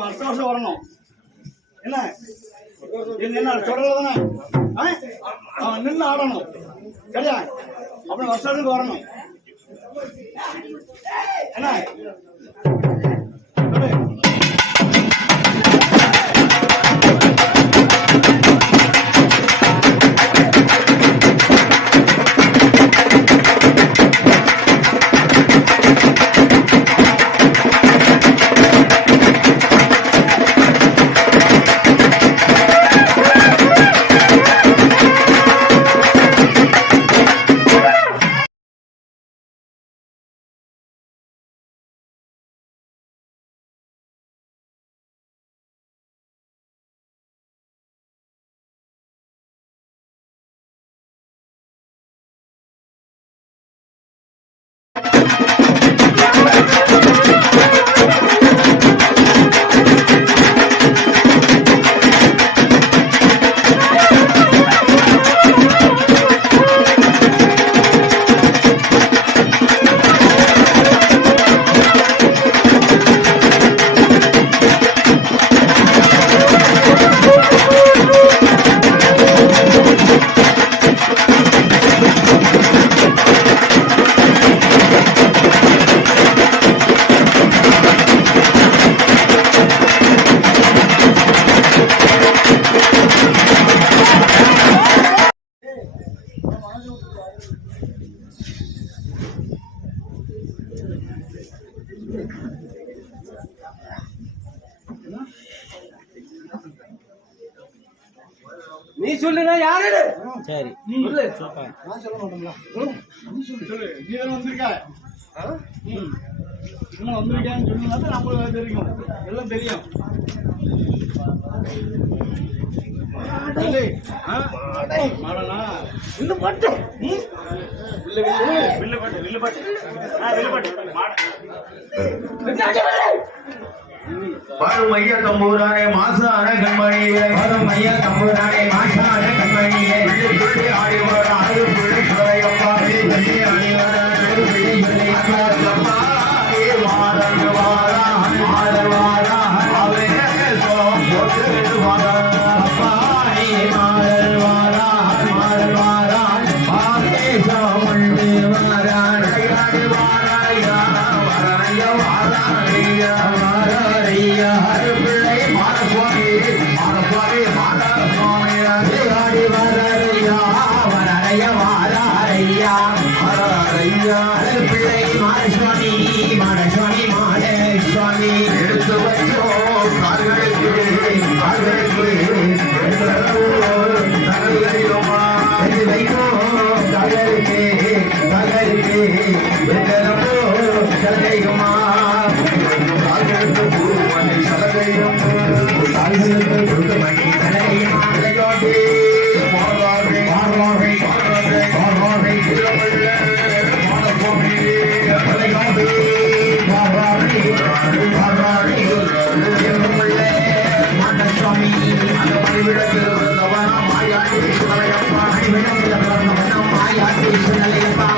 வருஷம் வரணும். என்ன என்ன சொல்றதானே அவன் நின்று ஆடணும். சரியா? அப்படி வருஷத்துக்கு வரணும். என்ன நீ சொல்லுங்க யாரு? சரி சொல்லு. நான் சொல்ல மாட்டோம்ல. நீ சொல்லு. நீ தானே வந்திருக்க. இன்னும் வந்திருக்கேன்னு சொன்னா நம்மளுக்கு தெரியும், எல்லாம் தெரியும். மாடனா இன்னும் மட்டும் வரும் ஐயா தம்பூரானே மாசான கண்மணியே வரும் ஐயா தம்பூரானே மாசான கண்மணியே பிள்ளை ஆடி வர ஆடு பிள்ளை சுரையப்பா பிள்ளை ஆடி வர ஆடு பிள்ளை சுரையப்பா மாதன் வாரா மாதன் வாரா அவே சோம் போட்டு வாரா அப்பா நீ மாதன் வாரா மாதன் வாரா பாதே சோமண்டு வாரா நையாடி வாராயா வாராயா வாராயா வாராயா பிள்ளை மாரசுவாமி மாரசுவாமி மாரசுவாமி நையாடி வாராயா வாராயா வாராயா வாராயா பிள்ளை மாரசுவாமி மாரசுவாமி மாரசுவாமி எடுத்து வச்சோ கால்களுக்கு கால்களுக்கு தகவலையோமா எடுத்து வைக்கோ கால்களுக்கு கால்களுக்கு எங்கனப்போ சலகையுமா கால்களுக்கு பூமணி சலகையும் கால்களுக்கு பூமணி சலகையும் அலையோட்டி மாறாவை மாறாவை மாறாவை மாறாவை திருமல்ல மானசுவாமி அலையோட்டி மாறாவை மாறாவை திருமல்ல மானசுவாமி அந்த பணிவிடத்தில் இருந்தவன் மாயாட்டி சுடலையப்பா பணிவிடத்தில் இருந்தவன் மாயாட்டி சுடலையப்பா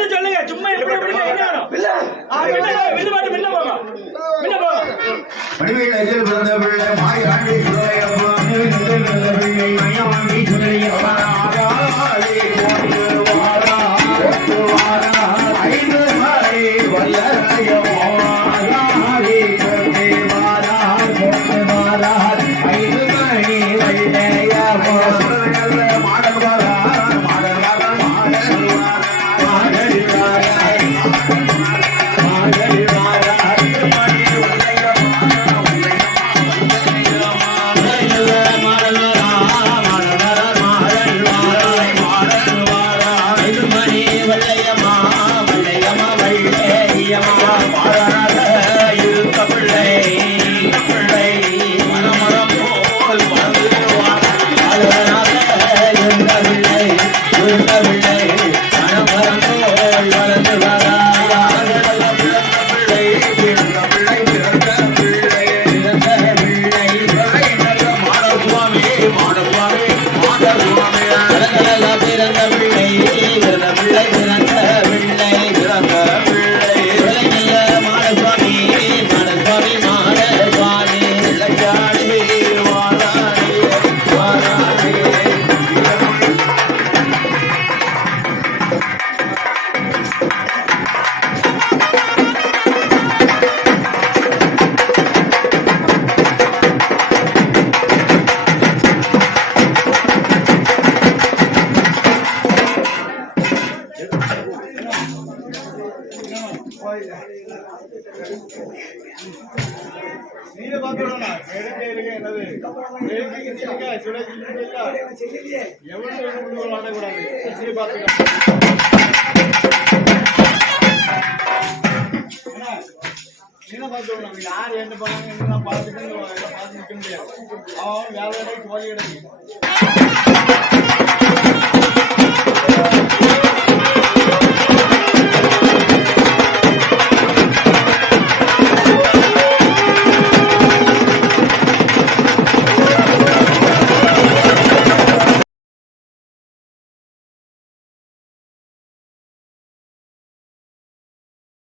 சொல்லுங்க சும்மா மணிவேலையில் பிறந்த பிள்ளை மாயாண்டி சுடலையப்பா பிறந்த பிள்ளை மாயாண்டி சுடலையப்பா ஆகாலே கொண்டு வாரா கொண்டு வாரா ஐந்து மணி வல்லரையப்பா ஆகாலே கொண்டு வாரா கொண்டு வாரா ஐந்து மணி வல்லரையப்பா மாடல் வாரா மாடல் வாரா மாடல் வாரா மாடல் வாரா மாடல் வாரா நீங்க பாத்துடா கேளுங்க என்னது கேளுங்க சுடை எவ்வளவு ஆடக்கூடாது சரி பாத்துக்கலாம் என்ன பார்த்து யார் என்ன பண்ணாங்க பார்த்துட்டு பார்த்து நிற்க முடியாது அவன் வேலை தோல்வி கிடைக்கும்